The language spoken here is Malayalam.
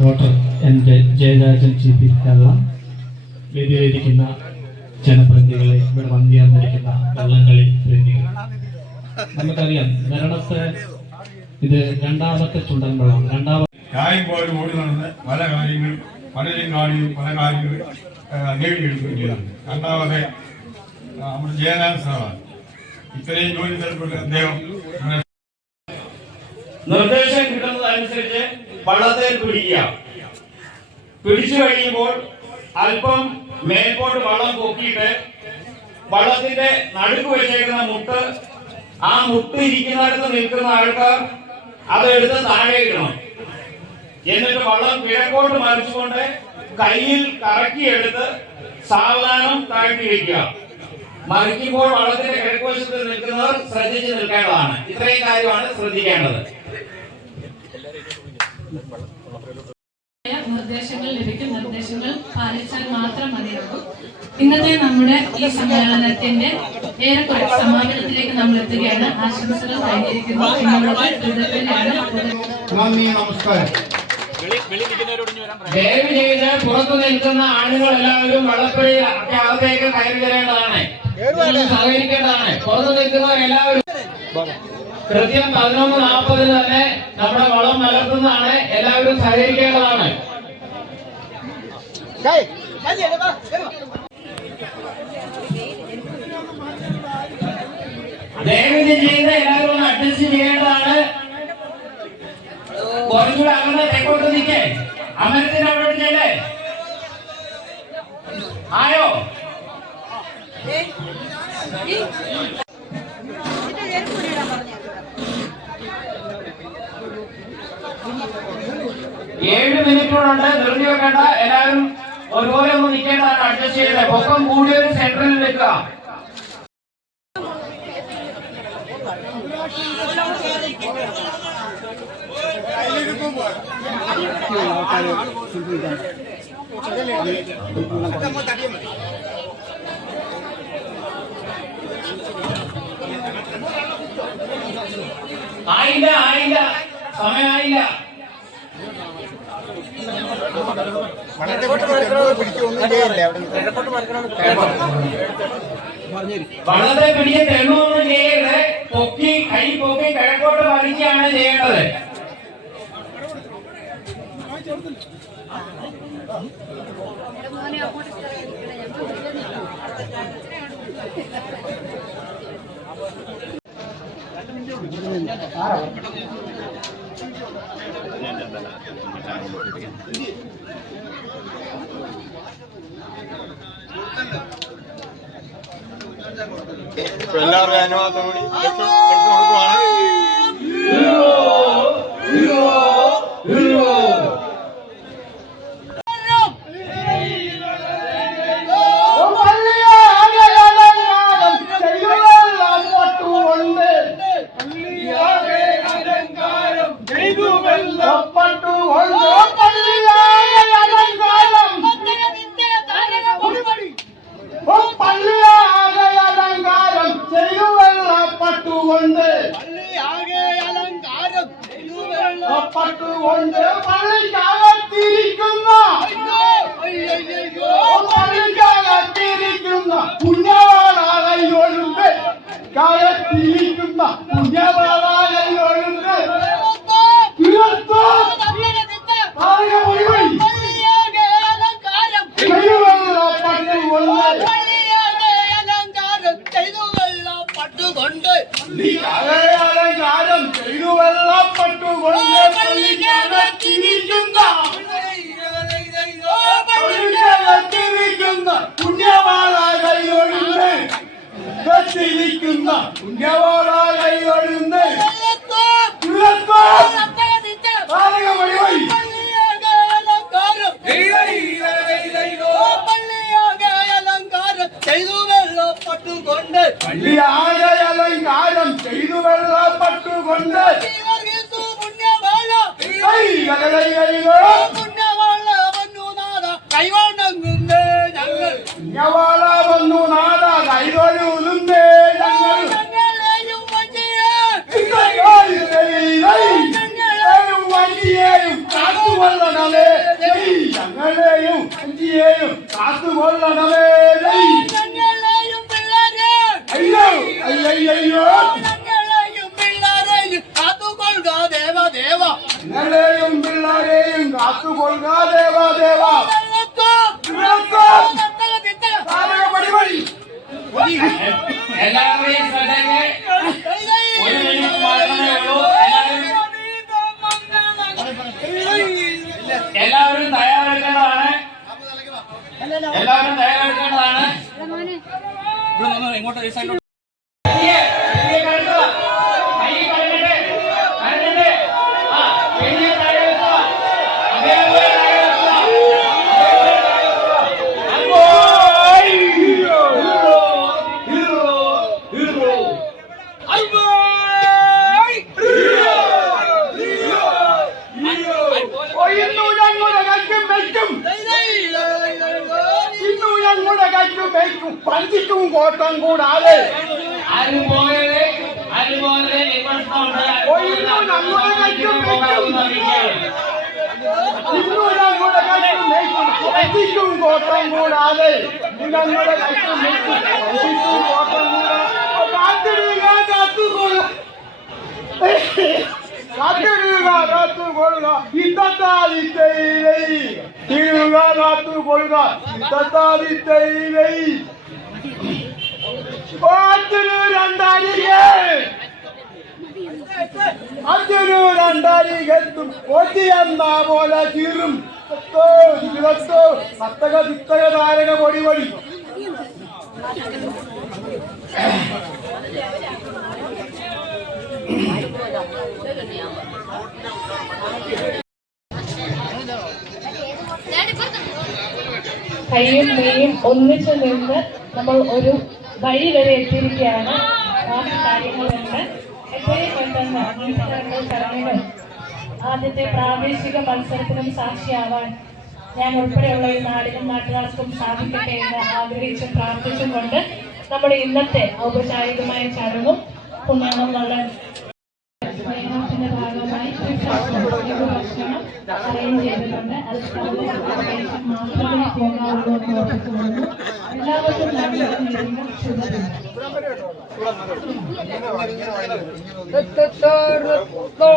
Doctor N Jayarajan chief Kerala, വേദിയിലിരിക്കുന്ന ജനപ്രതിനിധികളെ, ഇവിടെ വന്നിരിക്കുന്ന വള്ളംകളി പ്രതിനിധികൾ, നമുക്കറിയാം മരണത്തെ ഇത് രണ്ടാമത്തെ ചുണ്ടൻവള്ളം. ന്യായം പോലെ ഓടി നടന്ന് പല കാര്യങ്ങൾ പലരും പല കാര്യങ്ങൾ നേടിയെടുക്കുകയും ചെയ്താണ്. രണ്ടാമത് നമ്മുടെ ജയനാഥ സാറാണ്. ഇത്രയും ജോലി തരപ്പെട്ട അദ്ദേഹം നിർദ്ദേശം കിട്ടുന്നതനുസരിച്ച് വള്ളത്തിൽ പിടിച്ചു കഴിയുമ്പോൾ അല്പം മേൽപോട്ട് വള്ളം പൊക്കിയിട്ട് വള്ളത്തിന്റെ നടുക്ക് വെച്ചേക്കുന്ന മുട്ട്, ആ മുട്ട് ഇരിക്കുന്നിടത്ത് നിൽക്കുന്ന ആൾക്കാർ അതെടുത്ത് താഴെ ഇടണം. എന്നിട്ട് വള്ളം കിഴക്കോട്ട് മറിച്ചുകൊണ്ട് കയ്യിൽ കറക്കിയെടുത്ത് സാവധാനം താഴ്ത്തി വയ്ക്കുക. മറിക്കുമ്പോൾ വള്ളത്തിന്റെ കിഴക്കുവശത്ത് നിൽക്കുന്നവർ ശ്രദ്ധിച്ച് നിൽക്കേണ്ടതാണ്. ഇത്രയും കാര്യമാണ് ശ്രദ്ധിക്കേണ്ടത്. നിർദ്ദേശങ്ങൾ ലഭിക്കും. നിർദ്ദേശങ്ങൾ പാലിച്ചാൽ മാത്രം മതിയാകും. ഇന്നത്തെ നമ്മുടെ ഈ സമ്മേളനത്തിന്റെ ഏറെക്കുറെ സമാപനത്തിലേക്ക് നമ്മൾ എത്തുകയാണ്. ആശംസകൾ കഴിഞ്ഞിരിക്കുന്നു. നന്ദി, നമസ്കാരം. ദയവ് ചെയ്ത് പുറത്തു നിൽക്കുന്ന ആണുങ്ങൾ എല്ലാവരും വള്ളപ്പുഴയിൽ അകത്തേക്ക് കയറി വരേണ്ടതാണ്, സഹകരിക്കേണ്ടതാണ്. പുറത്തു നിൽക്കുന്നവരെല്ലാവരും കൃത്യം 11:40 തന്നെ നമ്മുടെ വള്ളം മലർത്തുന്നതാണ്. എല്ലാവരും സഹകരിക്കേണ്ടതാണ്. ദയവ് ചെയ്ത് എല്ലാവരും ഒന്ന് അഡ്ജസ്റ്റ് ചെയ്യേണ്ടതാണ്. കുറച്ചുകൂടെ അങ്ങനെ തെക്കോട്ട് നിൽക്കേ, അമരത്തിന് അവിടെ ചെയ്യേ. ആയോ? ഏഴ് മിനിറ്റുകളുണ്ട്, ധൃതി വെക്കേണ്ട. എല്ലാവരും ഒരുപോലെ ഒന്ന് നിൽക്കേണ്ടതാണ്. അഡ്ജസ്റ്റ് ചെയ്ത് പൊക്കം കൂടിയൊരു സെന്ററിൽ നിൽക്കുക. ആയില്ല, സമയമായില്ല. വള്ളത്തെ പിടിച്ച് തെണ്ണൊന്നും ചെയ്യരുത്. കൈ പൊക്കി കിഴക്കോട്ട് വലിക്കുകയാണ് ചെയ്യേണ്ടത്. എല്ലാവരുടെ അനുവാദത്തോടുകൂടി കൊടുക്കുവാണ്. പട്ടുകൊണ്ട് പള്ളിക്കകത്തിരിക്കുന്ന പുണ്യവാളാകയൊഴുണ്ട്, കകത്തിരിക്കുന്ന പുണ്യവാളാകയൊഴുണ്ട്. പട്ടുകൊണ്ട് അലങ്കാരം ചെയ്തു വെള്ളപ്പട്ടുകൊണ്ട് പള്ളിക്കകത്തിരിക്കുന്ന പുണ്യവാളാകയൊഴുണ്ട്, കത്തിരിക്കുന്ന പുണ്യവാളാകയൊഴുണ്ട്. പള്ളിയാകെ അലങ്കാരം ചെയ്തു വെള്ളപ്പട്ടുകൊണ്ട് പുണ്യവാള വന്നു നാഥ കൈതൊഴുന്നേ ഞങ്ങൾ. വണ്ടിയേയും കാത്തുവള്ളണമേ ഞങ്ങളെയും അഞ്ചിയെയും കാത്തുകൊള്ളണമേ ഞങ്ങളെയും പിള്ളേരെ അയ്യോ അയ്യോ ഞങ്ങളെയും പിള്ളേരെയും കാത്തുകൊള്ളുക ദേവദേവ ഞങ്ങളെയും പിള്ളേരെയും കാത്തുകൊള്ളുക ദേവദേവ എല്ലാവരെയും ശ്രദ്ധയ്ക്ക് ഒരു മിനിറ്റ് മാത്രമേ ഉള്ളൂ. എല്ലാവരും തയ്യാറെടുക്കേണ്ടതാണ്. എല്ലാവരും തയ്യാറെടുക്കേണ്ടതാണ്. കയ്യെ കടക്കുക. കൈ കടന്നിട്ട് ആ പിന്നെ താഴെ വെക്കുക. അതേപോലെ താഴെ വെക്കുക. ഇന്നു ഞങ്ങളുടെ കൈക്കും വെക്കും ഇന്നു ഞങ്ങളുടെ കൈക്കും വെക്കും പഞ്ചിക്കും കോട്ടം കൂടാതെ ആരും പോകരുത്. ആരും പോകരുത്. വിമർശനമുണ്ട്. ഇന്നു ഞങ്ങളുടെ കൈക്കും വെക്കും ഇന്നു ഞങ്ങളുടെ കൈക്കും വെക്കും പഞ്ചിക്കും കോട്ടം കൂടാതെ ഞങ്ങളുടെ കൈക്കും വെക്കും പഞ്ചിക്കും കോട്ടം കൂടാതെ കാത്തിടുക കാത്തുകൊള്ളുക കാത്തുകൊള്ളുക ഇത്തത്താതിത്തൈവൈ തിരുക കാത്തുകൊള്ളുക ഇത്തത്താതിത്തൈവൈ അതൊരു രണ്ടാരികത്തും ഒത്തിയെന്ന പോലെ ചീറും സത്തക തിത്തക താരക പൊടി പൊടി കൈയും മെയ്യും ഒന്നിച്ചു നിന്ന് നമ്മൾ ഒരു വഴി വരെ എത്തിയിരിക്കുകയാണ്. ബാക്കി കാര്യങ്ങളുണ്ട്. എത്രയും പെട്ടെന്ന് മത്സരങ്ങൾ ചടങ്ങുകൾ ആദ്യത്തെ പ്രാദേശിക മത്സരത്തിനും സാക്ഷിയാവാൻ ഞാൻ ഉൾപ്പെടെയുള്ള ഈ നാടിനും നാട്ടുകാർക്കും സാധിക്കട്ടെ എന്ന് ആഗ്രഹിച്ചും പ്രാർത്ഥിച്ചും കൊണ്ട് നമ്മുടെ ഇന്നത്തെ ഔപചാരികമായ ചടങ്ങും പുണ്യാളം വള്ളൻ സ്നേഹത്തിന്റെ ഭാഗമായി ഭക്ഷണം അറേഞ്ച് ചെയ്തിട്ടുണ്ട്. അത് ശേഷം മാത്രമേ പോകാവുള്ളൂ എന്ന് ഓർപ്പിച്ചുകൊള്ളുന്നു. എല്ലാവർക്കും നന്ദി നേരുന്ന ശുഭദിനം. ോ